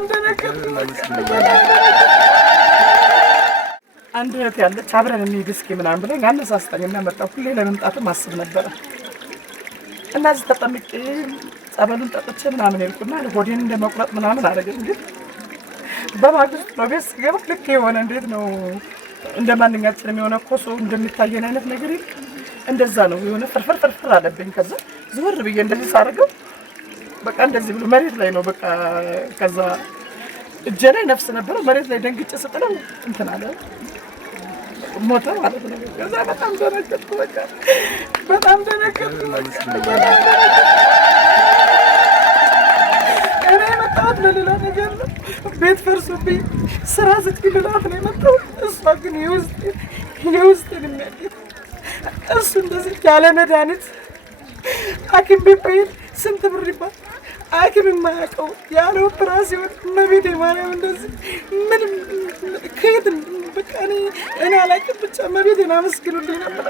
በጣም ደነገጥኩ። አንድ እህት ያለች አብረን እንሂድ እስኪ ምናምን ብለኝ አነሳስተኝና መጣሁ። ሁሌ ለመምጣትም አስብ ነበረ እና እዚህ ተጠምቄ ጸበሉን ጠጥቼ ምናምን ሄድኩና ሆዴን እንደመቁረጥ ምናምን አደረገኝ። ግን በማግስቱ ነው ቤት ስገባ ልክ የሆነ እንዴት ነው እንደ ማንኛችንም የሆነ ኮሶ እንደሚታየን አይነት ነገር እንደዛ ነው የሆነ ፍርፍር አለብኝ። ከዛ ዞር ብዬ እንደዚህ ሳደርገው በቃ እንደዚህ ብሎ መሬት ላይ ነው በቃ ከዛ እጄ ላይ ነፍስ ነበረው መሬት ላይ ደንግጬ ስጥለው እንትን አለ ሞተ ማለት ነው። ከዛ በጣም ደነገጥኩ። በቃ በጣም ደነገጥኩ። እኔ የመጣሁት ለሌላ ነገር ነው። ቤት ፈርሶብኝ ስራ ስትይ ልላት ነው የመጣሁት። እሷ ግን የውስጤን የሚያውቅ እሱ እንደዚህ ያለ መድኃኒት ሐኪም ቤት ብሄድ ስንት ብር ይባል ሐኪም የማያውቀው ያለ ኦፕራሲዮን እመቤቴ ማርያም እንደዚህ ምንም ከየት በቃ እኔ አላውቅም። ብቻ እመቤቴን አመስግኑልኝ ነበር።